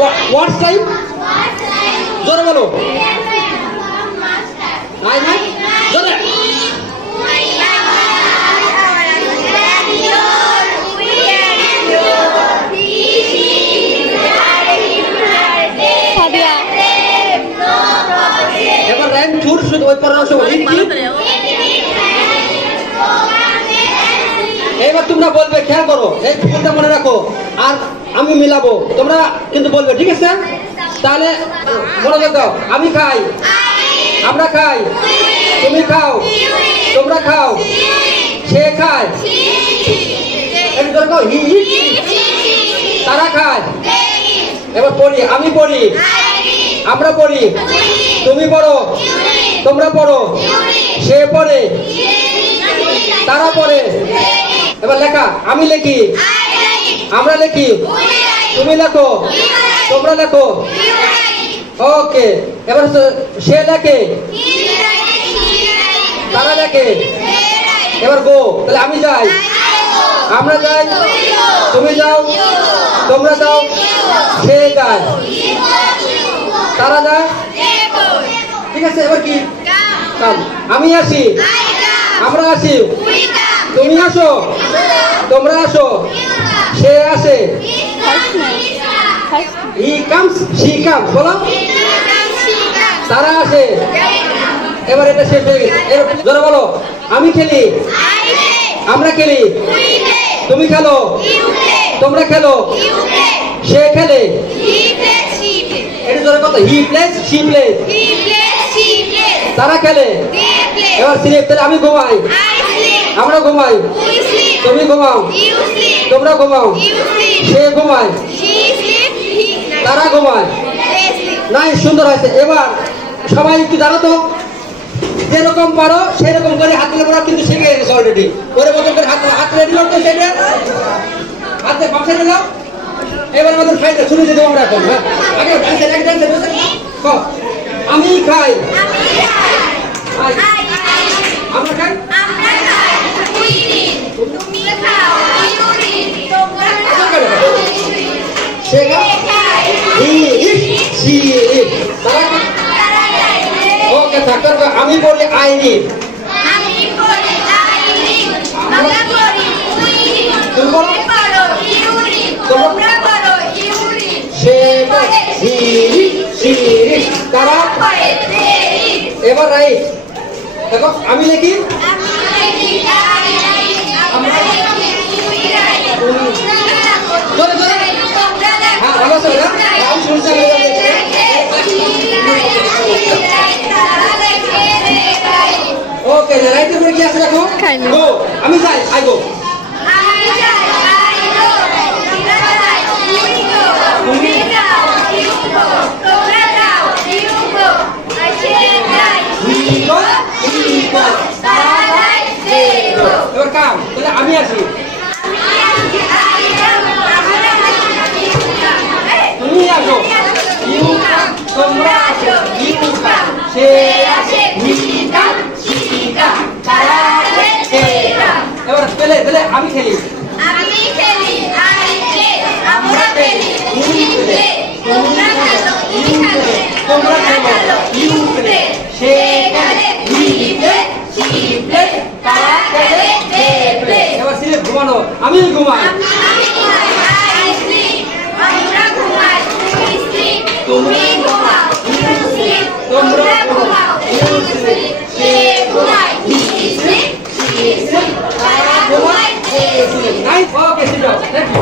What time? জোরে বলো। নাই নাই জোরে। এবার রাইম টুর শুধু ওই পড়াশোনা বলি কি? এবার তোমরা বলবে, খেয়াল করো, এই ফুলটা মনে রাখো, আর আমি মিলাবো, তোমরা কিন্তু বলবে, ঠিক আছে? তাহলে মনোযোগ দাও। আমি খাই, আমরা খাই, তুমি খাও, তোমরা খাও, সে খায়, তারা খায়। এবার পড়ি, আমি পড়ি, আমরা পড়ি, তুমি পড়ো, তোমরা পড়ো, সে পড়ে, তারা পড়ে। এবার লেখা, আমি লিখি, আমরা লিখি, তুমি লেখো, তোমরা লেখো। ওকে, এবার সে লেখে, তারা লেখে। এবার গো, তাহলে আমি যাই, আমরা যাই, তুমি যাও, তোমরা যাও, সে যায়, তারা যায়, ঠিক আছে? এবার কি? আমি আসি, আমরা আসি, তুমি আসো, তোমরা আসো, সে আসে, he comes, she comes, বলো, তারা আসে। এবার এটা শেষ হয়ে গেছে। জোরে বলো, আমি খেলি, আমরা খেলি, তুমি খেলো, তোমরা খেলো, সে খেলে। এটা জোরে কথা, he plays, she plays, তারা খেলে। এবার স্লিপ, তাহলে আমি ঘুমাই, আমরা ঘুমাই, তুমি ঘুমাও, তোমরা ঘুমাও, সে ঘুমায়, তারা ঘুমায়। নাই, সুন্দর হয়েছে। এবার সবাই একটু জানো তো, যেরকম পারো সেরকম করে হাত দিলে পড়া কিন্তু শিখে গেছে অলরেডি। ওরে মতন করে হাত রেডি করতে সেটা হাতে পাশে দিলাম। এবার আমাদের খাইতে শুরু দিতে আমরা এখন। হ্যাঁ, আগে ডান্সের এক ডান্সের আমি খাই, আমরা খাই, আমি বলি আই নিড, এবার রাইট। দেখো, আমি লিখি, ওকে, রাইট এর কি আছে দেখো, গো, আমি যাই, আই গো, তুমি যাও, ইউ গো, তোমরা যাও, ইউ গো, সে যায়, উই গো, তারা যায়, দে গো। এবার কাম, তাহলে আমি আসি, তুমি আসো, ইউ কাম, তোমরা আসো, ইউ কাম, সে আসে, উই কাম, শি কাম, তারা যায়, দে কাম। এবার তাহলে আমি খেলি, আমি খেলি, আই প্লে, আমরা খেলি, উই প্লে, তোমরা খেলো, ইউ খেলে, তোমরা খেলো, ইউ প্লে, সে খেলে, উই প্লে, শি প্লে, তারা খেলে, দে প্লে। এবার সিলে ঘুমানো, আমি ঘুমাই, আই স্লিপ, আমরা ঘুমাই, উই স্লিপ, তুমি ঘুমাও, ইউ স্লিপ, তোমরা ঘুমাও, ইউ স্লিপ, সে ঘুমায়, হি স্লিপ, শি স্লিপ, তারা ঘুমায়, they sleep. Nice, okay, sit down, thank you.